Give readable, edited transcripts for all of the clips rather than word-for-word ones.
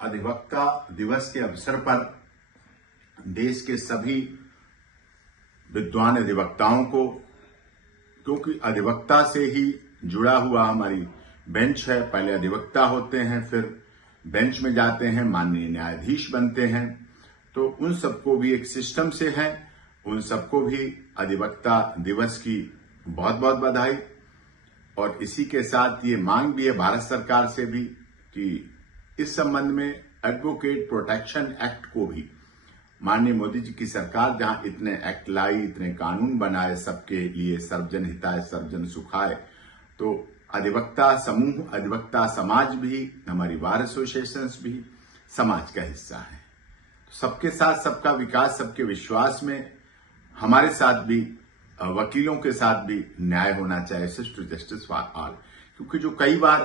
अधिवक्ता दिवस के अवसर पर देश के सभी विद्वान अधिवक्ताओं को, क्योंकि अधिवक्ता से ही जुड़ा हुआ हमारी बेंच है, पहले अधिवक्ता होते हैं, फिर बेंच में जाते हैं, माननीय न्यायाधीश बनते हैं, तो उन सबको भी एक सिस्टम से है, उन सबको भी अधिवक्ता दिवस की बहुत बहुत बधाई। और इसी के साथ ये मांग भी है भारत सरकार से भी कि इस संबंध में एडवोकेट प्रोटेक्शन एक्ट को भी माननीय मोदी जी की सरकार जहां इतने एक्ट लाई, इतने कानून बनाए सबके लिए, सर्वजन हिताय सर्वजन सुखाय, तो अधिवक्ता समूह, अधिवक्ता समाज भी, हमारी बार एसोसिएशंस भी समाज का हिस्सा है। सबके साथ सबका विकास, सबके विश्वास में हमारे साथ भी, वकीलों के साथ भी न्याय होना चाहिए, सिस्टर जस्टिस फॉर ऑल। क्योंकि जो कई बार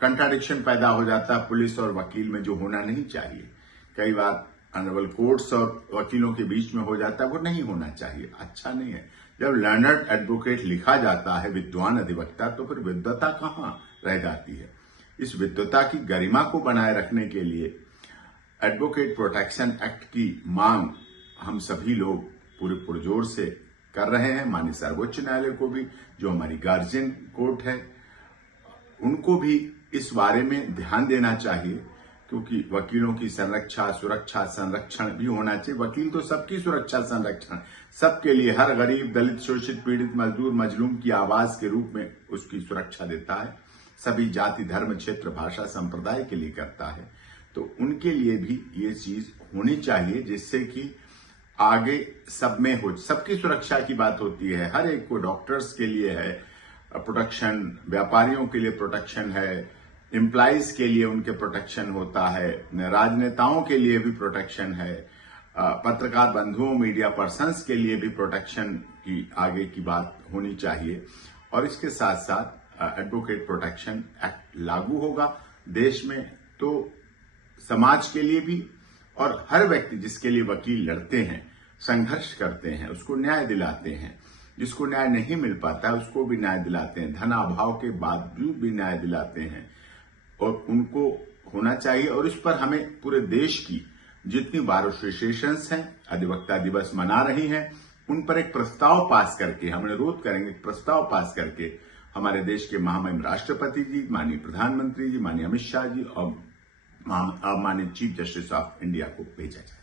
कंट्राडिक्शन पैदा हो जाता है पुलिस और वकील में, जो होना नहीं चाहिए, कई बार ऑनरेबल कोर्ट्स और वकीलों के बीच में हो जाता है, वो नहीं होना चाहिए, अच्छा नहीं है। जब लर्नर्ड एडवोकेट लिखा जाता है, विद्वान अधिवक्ता, तो फिर विद्वता कहां रह जाती है। इस विद्वता की गरिमा को बनाए रखने के लिए एडवोकेट प्रोटेक्शन एक्ट की मांग हम सभी लोग पूरे पुरजोर से कर रहे हैं। माननीय सर्वोच्च न्यायालय को भी, जो हमारी गार्जियन कोर्ट है, उनको भी इस बारे में ध्यान देना चाहिए, क्योंकि वकीलों की संरक्षा, सुरक्षा, संरक्षण भी होना चाहिए। वकील तो सबकी सुरक्षा, संरक्षण सबके लिए, हर गरीब, दलित, शोषित, पीड़ित, मजदूर, मजलूम की आवाज के रूप में उसकी सुरक्षा देता है, सभी जाति, धर्म, क्षेत्र, भाषा, संप्रदाय के लिए करता है। तो उनके लिए भी ये चीज होनी चाहिए, जिससे कि आगे सब में हो, सबकी सुरक्षा की बात होती है, हर एक को, डॉक्टर्स के लिए है प्रोटेक्शन, व्यापारियों के लिए प्रोटेक्शन है, एम्प्लॉइज के लिए उनके प्रोटेक्शन होता है, राजनेताओं के लिए भी प्रोटेक्शन है, पत्रकार बंधुओं, मीडिया पर्सन्स के लिए भी प्रोटेक्शन की आगे की बात होनी चाहिए। और इसके साथ साथ एडवोकेट प्रोटेक्शन एक्ट लागू होगा देश में, तो समाज के लिए भी, और हर व्यक्ति जिसके लिए वकील लड़ते हैं, संघर्ष करते हैं, उसको न्याय दिलाते हैं, जिसको न्याय नहीं मिल पाता है उसको भी न्याय दिलाते हैं, धन अभाव के बावजूद भी न्याय दिलाते हैं, और उनको होना चाहिए। और इस पर हमें पूरे देश की जितनी बार एसोसिएशंस हैं, अधिवक्ता दिवस मना रही हैं, उन पर एक प्रस्ताव पास करके, हम अनुरोध करेंगे, प्रस्ताव पास करके हमारे देश के महामहिम राष्ट्रपति जी, माननीय प्रधानमंत्री जी, माननीय अमित शाह जी और माननीय चीफ जस्टिस ऑफ इंडिया को भेजा जाए।